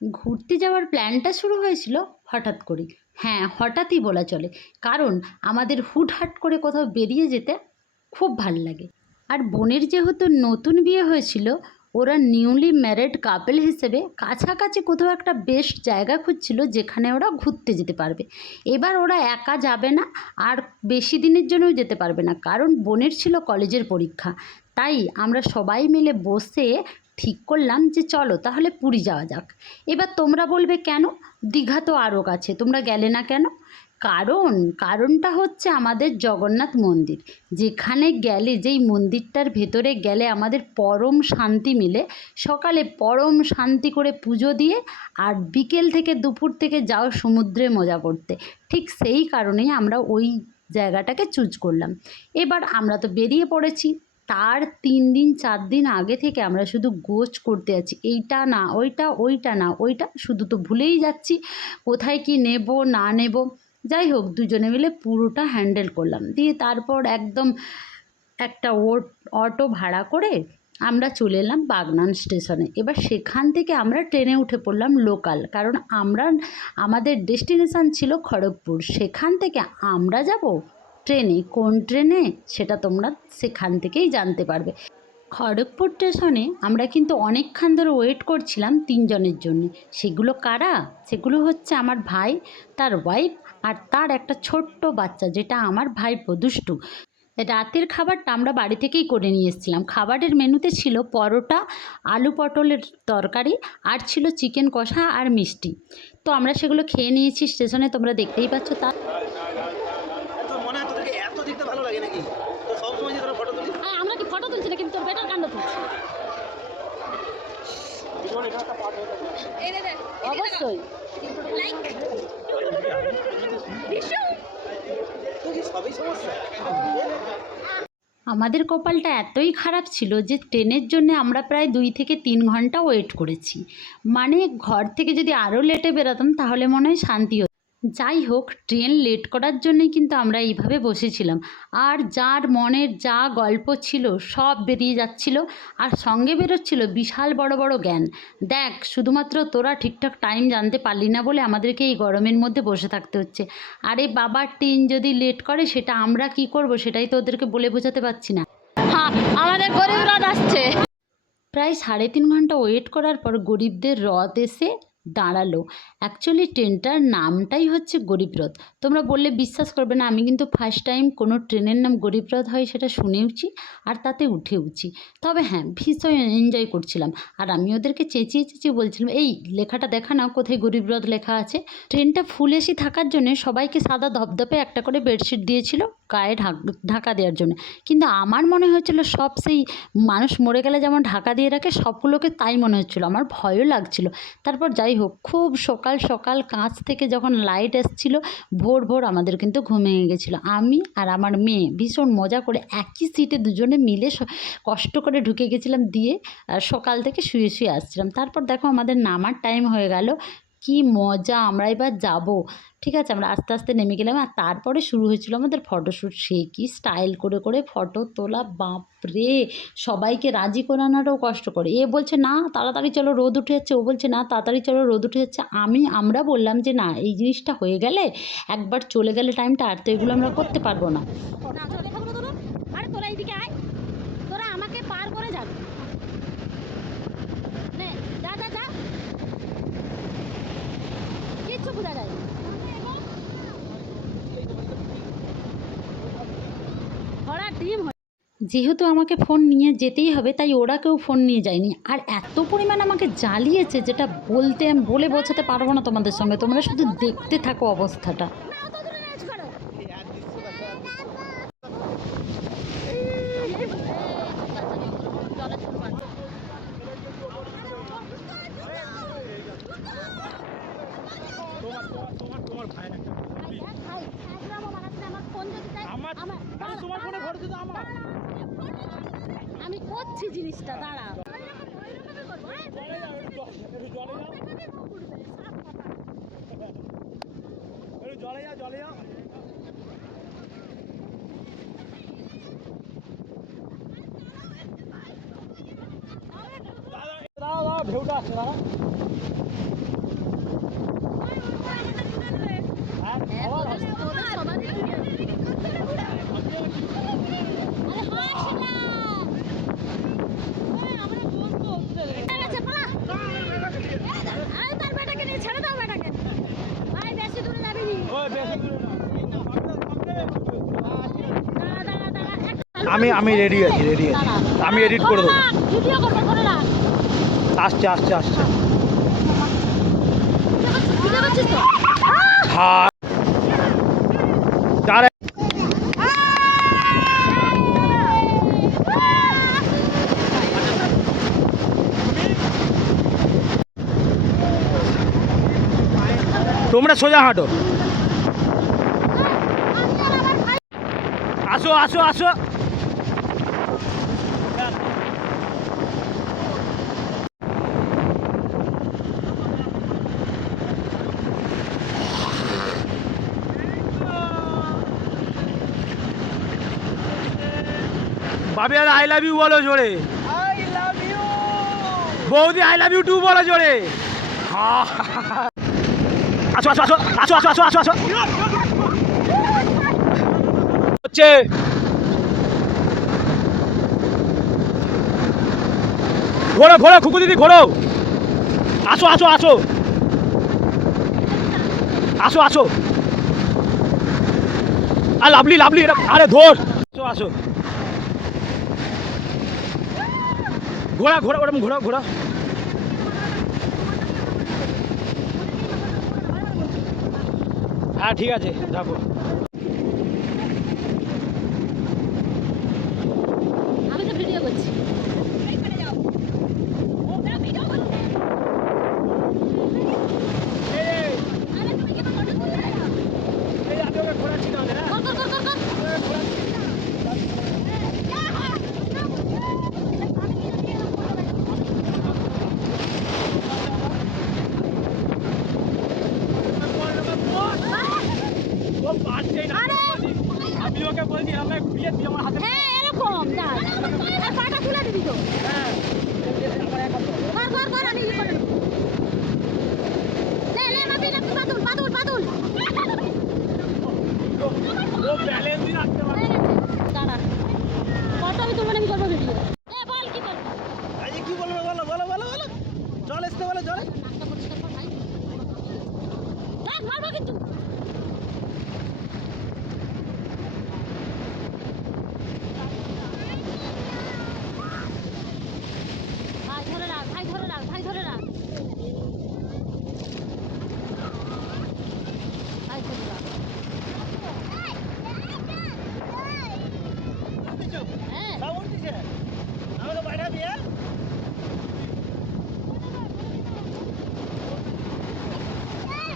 ঘুরতে যাওয়ার প্ল্যানটা শুরু হয়েছিল হঠাৎ করে। হ্যাঁ, হঠাৎই বলা চলে। কারণ আমাদের হুটহাট করে কোথাও বেরিয়ে যেতে খুব ভাল লাগে। আর বোনের যেহেতু নতুন বিয়ে হয়েছিল, ওরা নিউলি ম্যারেড কাপল হিসেবে কাছাকাছি কোথাও একটা বেস্ট জায়গা খুঁজছিল যেখানে ওরা ঘুরতে যেতে পারবে। এবার ওরা একা যাবে না, আর বেশি দিনের জন্যও যেতে পারবে না, কারণ বোনের ছিল কলেজের পরীক্ষা। তাই আমরা সবাই মিলে বসে ঠিক করলাম যে চলো তাহলে পুরী যাওয়া যাক। এবার তোমরা বলবে কেন, দীঘা তো আরও কাছে, তোমরা গেলে না কেন? কারণটা হচ্ছে আমাদের জগন্নাথ মন্দির, যেখানে গেলে, যেই মন্দিরটার ভেতরে গেলে আমাদের পরম শান্তি মিলে। সকালে পরম শান্তি করে পুজো দিয়ে আর বিকেল থেকে দুপুর থেকে যাও সমুদ্রে মজা করতে। ঠিক সেই কারণেই আমরা ওই জায়গাটাকে চুজ করলাম। এবার আমরা তো বেরিয়ে পড়েছি, তার 3 দিন 4 দিন আগে থেকে আমরা শুধু গোছ করতে আছি, এইটা না ওইটা, ওইটা না ওইটা, শুধু তো ভুলেই যাচ্ছি কোথায় কি নেব না নেব। যাই হোক, দুজনে মিলে পুরোটা হ্যান্ডেল করলাম, দিয়ে তারপর একদম একটা অটো ভাড়া করে আমরা চলে এলাম বাগনান স্টেশনে। এবার সেখান থেকে আমরা ট্রেনে উঠে পড়লাম লোকাল, কারণ আমাদের ডেস্টিনেশান ছিল খড়গপুর। সেখান থেকে আমরা যাব ট্রেনে। কোন ট্রেনে সেটা তোমরা সেখান থেকেই জানতে পারবে। খড়গপুর স্টেশনে আমরা কিন্তু অনেকক্ষণ ধরে ওয়েট করছিলাম 3 জনের জন্য। সেগুলো কারা? সেগুলো হচ্ছে আমার ভাই, তার ওয়াইফ আর তার একটা ছোট্ট বাচ্চা, যেটা আমার ভাইপো দুষ্টু। রাতের খাবারটা আমরা বাড়ি থেকেই করে নিয়ে এসেছিলাম। খাবারের মেনুতে ছিল পরোটা, আলু পটলের তরকারি, আর ছিল চিকেন কষা আর মিষ্টি। তো আমরা সেগুলো খেয়ে নিয়েছি স্টেশনে, তোমরা দেখতেই পাচ্ছ। আমরা কি ফটো তুলছি না, কিন্তু তোর বেটার কাণ্ড তুলছি। অবশ্যই আমাদের কপালটা এতই খারাপ ছিল যে ট্রেনের জন্য আমরা প্রায় 2 থেকে 3 ঘন্টা ওয়েট করেছি। মানে ঘর থেকে যদি আরও লেটে বেরোতাম তাহলে মনে হয় শান্তি হতো। যাই হোক, ট্রেন লেট করার জন্যই কিন্তু আমরা এইভাবে বসেছিলাম। আর যার মনের যা গল্প ছিল সব বেরিয়ে যাচ্ছিল, আর সঙ্গে বেরোচ্ছিল বিশাল বড় বড় জ্ঞান। দেখ, শুধুমাত্র তোরা ঠিকঠাক টাইম জানতে পারলি না বলে আমাদেরকে এই গরমের মধ্যে বসে থাকতে হচ্ছে। আরে বাবা, ট্রেন যদি লেট করে সেটা আমরা কি করব, সেটাই তো ওদেরকে বলে বোঝাতে পারছি না। হ্যাঁ, আমাদের গরিব রথ আসছে। প্রায় 3.5 ঘন্টা ওয়েট করার পর গরিবদের রথ এসে দাঁড়ালো। অ্যাকচুয়ালি ট্রেনটার নামটাই হচ্ছে গরিবরথ। তোমরা বললে বিশ্বাস করবে না, আমি কিন্তু ফার্স্ট টাইম কোনো ট্রেনের নাম গরিবরথ হয় সেটা শুনেওছি আর তাতে উঠেওছি। তবে হ্যাঁ, ভীষণ এনজয় করছিলাম। আর আমি ওদেরকে চেঁচিয়ে চেঁচিয়ে বলছিলাম, এই লেখাটা দেখা নাও, কোথায় গরিবরথ লেখা আছে। ট্রেনটা ফুল এসি থাকার জন্য সবাইকে সাদা ধপধপে একটা করে বেডশিট দিয়েছিল গায়ে ঢাকা দেওয়ার জন্য। কিন্তু আমার মনে হয়েছিল সব সেই মানুষ মরে গেলে যেমন ঢাকা দিয়ে রাখে, সবগুলোকে তাই মনে হচ্ছিলো। আমার ভয়ও লাগছিল। তারপর যাই হোক, খুব সকাল সকাল কাঁচ থেকে যখন লাইট এসছিল, ভোর ভোর আমাদের কিন্তু ঘুম ভেঙে গেছিলো। আমি আর আমার মেয়ে ভীষণ মজা করে একই সিটে দুজনে মিলে কষ্ট করে ঢুকে গেছিলাম, দিয়ে সকাল থেকে শুয়ে শুয়ে আসছিলাম। তারপর দেখো আমাদের নামার টাইম হয়ে গেল। কি মজা, আমরা এবার যাব। ঠিক আছে, আমরা আস্তে আস্তে নেমে গেলাম, আর তারপরে শুরু হয়েছিল আমাদের ফটোশ্যুট। সে কি স্টাইল করে করে ফটো তোলা, বাপরে! সবাইকে রাজি করানোরও কষ্ট করে। এ বলছে না তাড়াতাড়ি চলো রোদ উঠে যাচ্ছে, ও বলছে না তাড়াতাড়ি চলো রোদ উঠে যাচ্ছে। আমরা বললাম যে না, এই জিনিসটা হয়ে গেলে, একবার চলে গেলে টাইমটা, আর তো এগুলো আমরা করতে পারবো না। তোরা এইদিকে আয়, তোরা আমাকে পার করে যাবে। যা যা যা, কিচ্ছু বোঝা যায়। যেহেতু আমাকে ফোন নিয়ে যেতেই হবে, তাই ওরা কেউ ফোন নিয়ে যায়নি। আর এত পরিমাণ আমাকে জ্বালিয়েছে, যেটা আমি বলে বোঝাতে পারবো না তোমাদের সঙ্গে। তোমরা শুধু দেখতে থাকো অবস্থাটা। আমি করছি জিনিসটা, দাঁড়া। জলে যা, জলে যা। দাঁড়া, ঢেউটা আসছে, দাঁড়া। আমি রেডি আছি আমি এডিট করে দেবো। ভিডিও করবো, ধরে রাখ। আসছে আসছে আসছে। ভিডিও করছিস তো? হ্যাঁ দাঁড়া। তোমরা সোজা হাঁটো। আসো আসো আসো। ভাবি আর আই লাভ ইউ বলো জোরে। বৌদি আই লাভ ইউ টু বলো জোরে। আসো আসো আসো আসো আসো আসো আসো আসো হচ্ছে। ঘোরো ঘোরো খুকু দিদি ঘোরো। আসো আসো আসো আসো আসো। আর লাভলি লাভলি আরে ধর। আসো আসো ঘোরা ঘোরা ওরকম ঘোরা ঘোরা। হ্যাঁ ঠিক আছে রাখো। আমি তো ভিডিও করছি। আমি ওকে বলছি আমরা ঘুরিয়ে দিই আমার হাতে। হ্যাঁ এরকম যা আর পাটা তুলে দিবি তো। হ্যাঁ কর আমি করে নেব। লে মাপি না পাতুল পাতুল পাতুল। ও ব্যালেন্স দিন রাখতে পারে। দাঁড়া কত আমি তোমার আমি করব ভিডিও। বল কি বলবি? আজকে কি বলবে বলো বলো বলো বলো। জল আসতে বলো জল। নাকটা পরিষ্কার কর ভাই। দেখ মারবো কিন্তু। ভাই ধরে রাখ ভাই ধরে রাখ ভাই ধরে রাখ ভাই ধরে রাখ। হ্যাঁ সাউন্ড দিছে আমাকে পাঠাবি। হ্যাঁ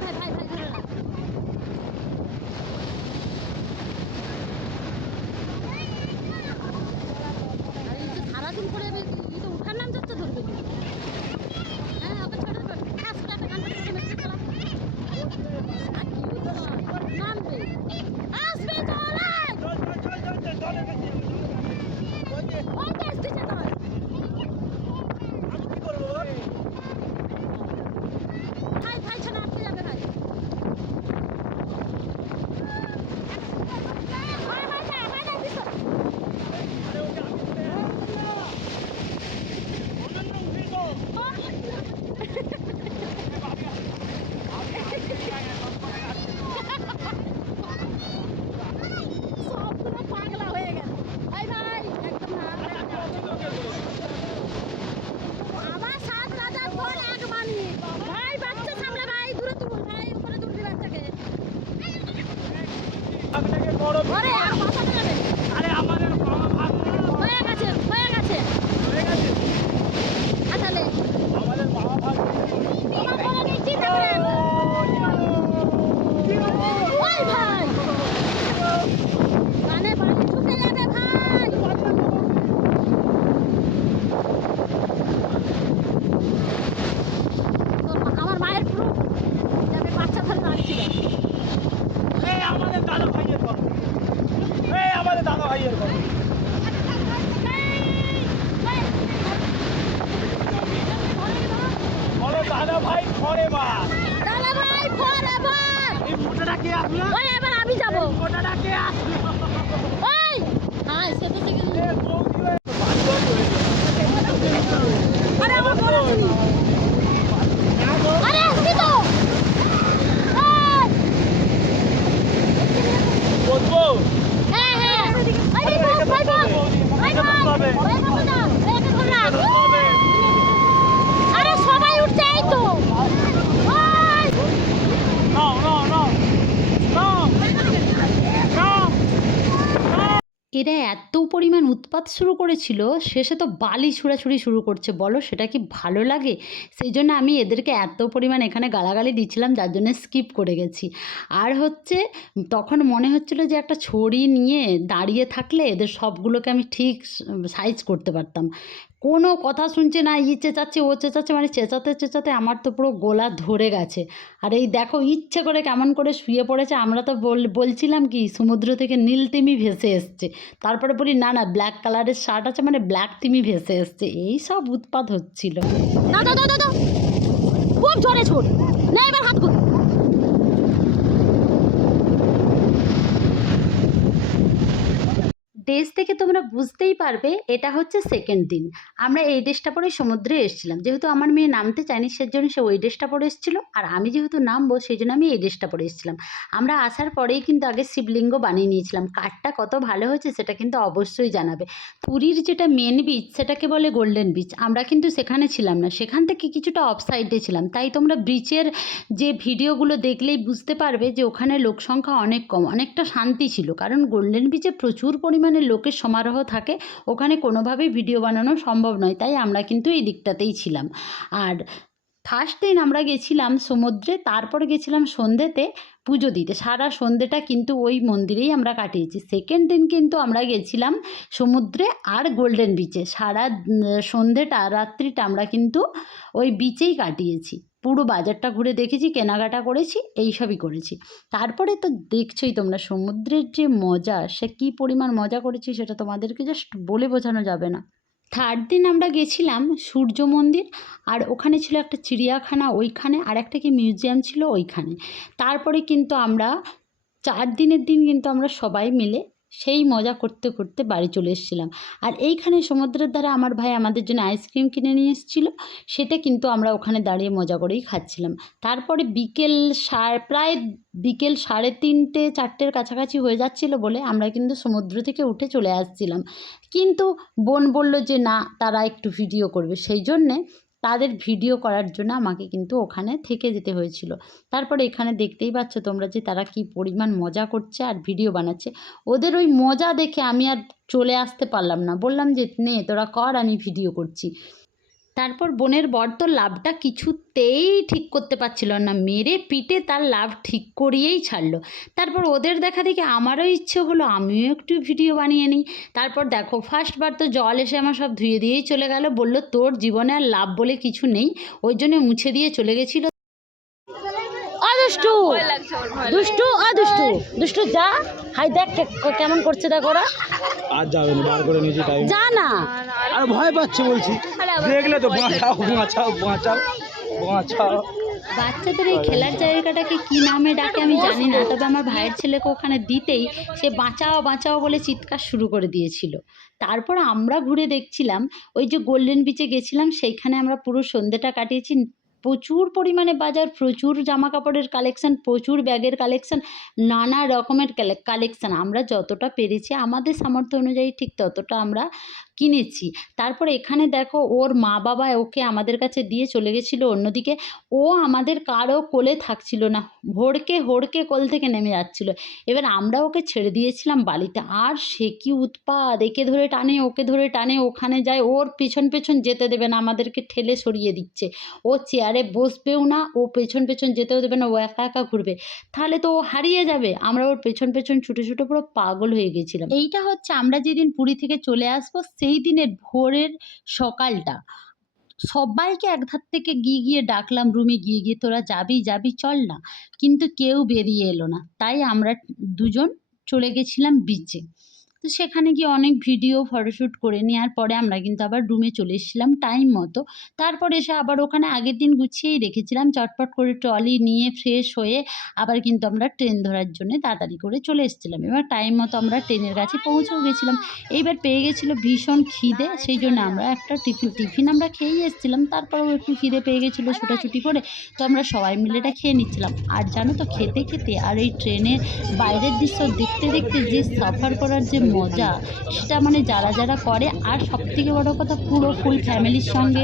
ভাই ভাই ভাই ধরে রাখ। আর এই তো সারাদিন করে এই তো উঠার নাম যাচ্ছে ধরবে কি? হ্যাঁ ওকে ছোট ছোট কাজ করে গান করে মেসেজ চালা। আর কি নামবে আসবে তো আলাই চল চল চল চল চল জলে গেছি। ওই বেশ দিছে তো। আমি কি করবো? ভাই ভাই ছানা আটকে যাবে ভাই। ভাই ভাই ভাই ভাই ভাই দিছো। আরে ওকে আমি অনন্য উঠে তো। সবগুলো পাগলা হয়ে গেল। ভাই ভাই একদম না। আমার সাত রাজার ফল এক মানি। ভাই বাচ্চা সামলে ভাই দূরে তুল ভাই উপরে তুলবি বাচ্চাকে। আপনাকে বড় আরে আর বাঁচাতে যাবে। আরে আমাদের মামা ভাগ হয়ে গেছে হয়ে গেছে। হয়ে গেছে। আসলে আমাদের মামা ভাগ তোমার বলে নিচ্ছি তারপরে ওই ভাই কানে বাড়ি ঢুকে যাবে ভাই। তো আমার মায়ের পুরো যাবে বাচ্চা ধরে রাখছিল। এই আমাদের দাদা ভাইয়ের ঘর। এই আমাদের দাদা ভাইয়ের ঘর। বলো দাদা ভাই ঘরে মা। দাদা ভাই ফরএভার। এই মোটাটা কে আসলো? ওই এবার আমি যাব। মোটাটা কে আসলো? ওই হ্যাঁ সে তো ঠিক আছে। এ বৌদি হয়ে আরে আমার বড় শুনি। আরে আসবি তো। এই! এরা এত পরিমাণ উৎপাত শুরু করেছিল, শেষে তো বালি ছুঁড়াছুড়ি শুরু করছে। বলো সেটা কি ভালো লাগে? সেই জন্য আমি এদেরকে এত পরিমাণ এখানে গালাগালি দিচ্ছিলাম, যার জন্য স্কিপ করে গেছি। আর হচ্ছে তখন মনে হচ্ছিল যে একটা ছড়ি নিয়ে দাঁড়িয়ে থাকলে এদের সবগুলোকে আমি ঠিক সাইজ করতে পারতাম। কোনো কথা শুনছে না, ই চেঁচাচ্ছে ও চেঁচাচ্ছে, মানে চেঁচাতে চেঁচাতে আমার তো পুরো গলা ধরে গেছে। আর এই দেখো ইচ্ছে করে কেমন করে শুয়ে পড়েছে। আমরা তো বলছিলাম কি সমুদ্র থেকে নীল তিমি ভেসে এসছে, তারপরে বলি না না ব্ল্যাক কালারের শার্ট আছে মানে ব্ল্যাক তিমি ভেসে এসছে। এই সব উৎপাত হচ্ছিল। দাও দাও দাও দাও দাও। খুব জোরে ছোট না, এবার হাত ঘুর। ড্রেস থেকে তোমরা বুঝতেই পারবে এটা হচ্ছে সেকেন্ড দিন। আমরা এই ড্রেসটা পরে সমুদ্রে এসেছিলাম, যেহেতু আমার মেয়ে নামতে চায়নি সেজন্য সে ওই ড্রেসটা পরে এসেছিলো, আর আমি যেহেতু নামবো সেই জন্য আমি এই ড্রেসটা পরে এসেছিলাম। আমরা আসার পরেই কিন্তু আগে শিবলিঙ্গ বানিয়ে নিয়েছিলাম। কাঠটা কত ভালো হয়েছে সেটা কিন্তু অবশ্যই জানাবে। পুরীর যেটা মেন বিচ সেটাকে বলে গোল্ডেন বিচ, আমরা কিন্তু সেখানে ছিলাম না, সেখান থেকে কিছুটা অফ সাইডে ছিলাম। তাই তোমরা বিচের যে ভিডিওগুলো দেখলেই বুঝতে পারবে যে ওখানে লোক সংখ্যা অনেক কম, অনেকটা শান্তি ছিল, কারণ গোল্ডেন বিচে প্রচুর পরিমাণে লোকের সমারোহ থাকে, ওখানে কোনোভাবেই ভিডিও বানানো সম্ভব নয়। তাই আমরা কিন্তু এই দিকটাতেই ছিলাম। আর ফার্স্ট দিন আমরা গেছিলাম সমুদ্রে, তারপরে গেছিলাম সন্ধ্যেতে পুজো দিতে। সারা সন্ধ্যেটা কিন্তু ওই মন্দিরেই আমরা কাটিয়েছি। সেকেন্ড দিন কিন্তু আমরা গেছিলাম সমুদ্রে আর গোল্ডেন বিচে। সারা সন্ধ্যেটা রাত্রিটা আমরা কিন্তু ওই বিচেই কাটিয়েছি। পুরো বাজারটা ঘুরে দেখেছি, কেনাকাটা করেছি, এইসবই করেছি। তারপরে তো দেখছোই তোমরা সমুদ্রের যে মজা, সে কী পরিমাণ মজা করেছি সেটা তোমাদেরকে জাস্ট বলে বোঝানো যাবে না। থার্ড দিন আমরা গেছিলাম সূর্য মন্দির, আর ওখানে ছিল একটা চিড়িয়াখানা ওইখানে, আর একটা কি মিউজিয়াম ছিল ওইখানে। তারপরে কিন্তু আমরা 4 দিনের দিন কিন্তু আমরা সবাই মিলে সেই মজা করতে করতে বাড়ি চলে এসেছিলাম। আর এইখানে সমুদ্রের ধারে আমার ভাই আমাদের জন্য আইসক্রিম কিনে নিয়ে এসেছিলো, সেটা কিন্তু আমরা ওখানে দাঁড়িয়ে মজা করেই খাচ্ছিলাম। তারপরে প্রায় বিকেল 3:30 4টের কাছাকাছি হয়ে যাচ্ছিলো বলে আমরা কিন্তু সমুদ্র থেকে উঠে চলে আসছিলাম। কিন্তু বোন বলল যে না, তারা একটু ভিডিও করবে, সেই জন্যে তাদের ভিডিও করার জন্য আমাকে কিন্তু ওখানে থেকে যেতে হয়েছিল। তারপরে এখানে দেখতেই পাচ্ছ তোমরা যে তারা কি পরিমাণ মজা করছে আর ভিডিও বানাচ্ছে। ওদের ওই মজা দেখে আমি আর চলে আসতে পারলাম না, বললাম যে নে তোরা কর, আমি ভিডিও করছি। তারপর বোনের বর তো লাভটা কিছুতেই ঠিক করতে পারছিল না, মেরে পিটে তার লাভ ঠিক করিয়েই ছাড়লো। তারপর ওদের দেখা দেখি আমারও ইচ্ছে হলো আমিও একটু ভিডিও বানিয়ে নিই। তারপর দেখো ফার্স্টবার তো জল এসে আমার সব ধুয়ে দিয়েই চলে গেল, বলল তোর জীবনে আর লাভ বলে কিছু নেই, ওই জন্য মুছে দিয়ে চলে গেছিলো। দুষ্টু দুষ্টু দুষ্টু দুষ্টু যা, হাই দেখ কেমন করছে দেখ ওরা। আর যাবে না, বার করে নিয়েছি টাইম। যা না, আর ভয় পাচ্ছে বলছি, দেখলে তো বাঁচাও বাঁচাও বাঁচাও বাঁচাও। বাচ্চাদের এই খেলার জায়গাটাকে কী নামে ডাকে আমি জানি না, তবে আমার ভাইয়ের ছেলেকে ওখানে দিতেই সে বাঁচাও বাঁচাও বলে চিৎকার শুরু করে দিয়েছিল। তারপর আমরা ঘুরে দেখছিলাম ওই যে গোল্ডেন বিচে গেছিলাম, সেইখানে আমরা পুরো সন্ধ্যেটা কাটিয়েছি। প্রচুর পরিমাণে বাজার, প্রচুর জামা কাপড়ের কালেকশান, প্রচুর ব্যাগের কালেকশান, নানা রকমের কালেকশান। আমরা যতটা পেরেছি আমাদের সামর্থ্য অনুযায়ী ঠিক ততটা আমরা কিনেছি। তারপর এখানে দেখো ওর মা বাবা ওকে আমাদের কাছে দিয়ে চলে গেছিলো অন্যদিকে। ও আমাদের কারো কোলে থাকছিল না, হড়কে হড়কে কোল থেকে নেমে যাচ্ছিলো। এবার আমরা ওকে ছেড়ে দিয়েছিলাম বালিতে, আর সে কি উৎপাত, একে ধরে টানে ওকে ধরে টানে, ওখানে যায় ওর পেছন পেছন যেতে দেবে না, আমাদেরকে ঠেলে সরিয়ে দিচ্ছে। ও চেয়ারে বসবেও না, ও পেছন পেছন যেতেও দেবে না, ও একা একা ঘুরবে, তাহলে তো ও হারিয়ে যাবে। আমরা ওর পেছন পেছন ছুটে ছুটে পুরো পাগল হয়ে গেছিলাম। এইটা হচ্ছে আমরা যেদিন পুরী থেকে চলে আসবো সেই দিনের ভোরের সকালটা। সবাইকে এক ধার থেকে গিয়ে ডাকলাম রুমে গিয়ে তোরা যাবি যাবি চল না, কিন্তু কেউ বেরিয়ে এলো না। তাই আমরা দুজন চলে গেছিলাম বিচে। তো সেখানে গিয়ে অনেক ভিডিও ফটোশ্যুট করে নেওয়ার পরে আমরা কিন্তু আবার রুমে চলে এসেছিলাম টাইম মতো। তারপর এসে আবার ওখানে আগের দিন গুছিয়েই রেখেছিলাম, চটপট করে ট্রলি নিয়ে ফ্রেশ হয়ে আবার কিন্তু আমরা ট্রেন ধরার জন্য তাড়াতাড়ি করে চলে এসেছিলাম। এবার টাইম মতো আমরা ট্রেনের কাছে পৌঁছেও গেছিলাম। এইবার পেয়ে গেছিলো ভীষণ খিদে, সেই জন্য আমরা একটা টিফিন আমরা খেয়েই এসেছিলাম। তারপরেও একটু খিদে পেয়ে গেছিলো ছোটাছুটি করে, তো আমরা সবাই মিলে এটা খেয়ে নিচ্ছিলাম। আর জানো তো খেতে খেতে আর এই ট্রেনের বাইরের দৃশ্য দেখতে দেখতে যে সাফার করার যে মজা, সেটা মানে যারা যারা করে, আর সবথেকে বড় কথা পুরো ফুল ফ্যামিলির সঙ্গে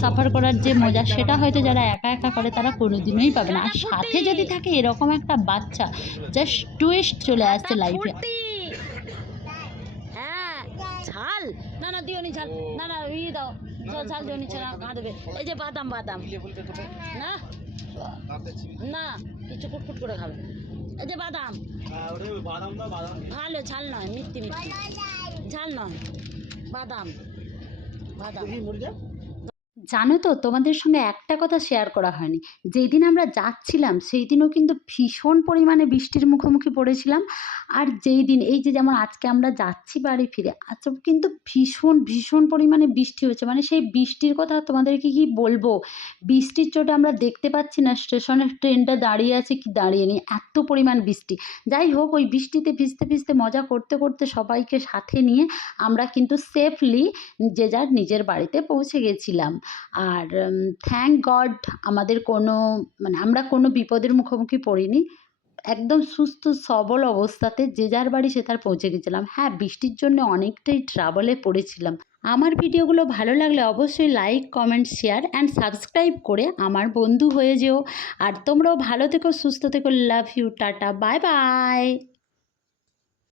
সাফার করার যে মজা, সেটা হয়তো যারা একা একা করে তারা কোনোদিনই পাবে না। আর সাথে যদি থাকে এরকম একটা বাচ্চা, জাস্ট টুইস্ট চলে আসছে লাইফে। না না দিও নি ঝাল, না না ইয়ে দাও, ঝাল দিও নি, না ঘা দেবে। এই যে বাদাম বাদাম, না না কিছু কুটকুট করে খাবে। এই যে বাদাম, বাদাম দাও, বাদাম ভালো ঝাল নয়, মিষ্টি মিষ্টি, ঝাল নয়, বাদাম বাদাম। মুড়ি জানো তো, তোমাদের সঙ্গে একটা কথা শেয়ার করা হয়নি। যেই দিন আমরা যাচ্ছিলাম সেই দিনও কিন্তু ভীষণ পরিমাণে বৃষ্টির মুখোমুখি পড়েছিলাম। আর যেই দিন এই যে যেমন আজকে আমরা যাচ্ছি বাড়ি ফিরে, আজও কিন্তু ভীষণ ভীষণ পরিমাণে বৃষ্টি হচ্ছে। মানে সেই বৃষ্টির কথা তোমাদেরকে কি বলবো, বৃষ্টির চোটে আমরা দেখতে পাচ্ছি না স্টেশনের ট্রেনটা দাঁড়িয়ে আছে কি দাঁড়িয়ে নেই, এত পরিমাণ বৃষ্টি। যাই হোক, ওই বৃষ্টিতে ভিজতে ভিজতে মজা করতে করতে সবাইকে সাথে নিয়ে আমরা কিন্তু সেফলি যে যার নিজের বাড়িতে পৌঁছে গেছিলাম। আর থ্যাংক গড আমাদের কোনো মানে আমরা কোনো বিপদের মুখোমুখি পড়িনি। একদম সুস্থ সবল অবস্থাতে যে যার বাড়ি সে তার পৌঁছে গেছিলাম। হ্যাঁ, বৃষ্টির জন্য অনেকটাই ট্রাবলে পড়েছিলাম। আমার ভিডিওগুলো ভালো লাগলে অবশ্যই like, comment, share and subscribe করে আমার বন্ধু হয়ে যেও। আর তোমরাও ভালো থেকো, সুস্থ থেকো। Love you, tata, bye by.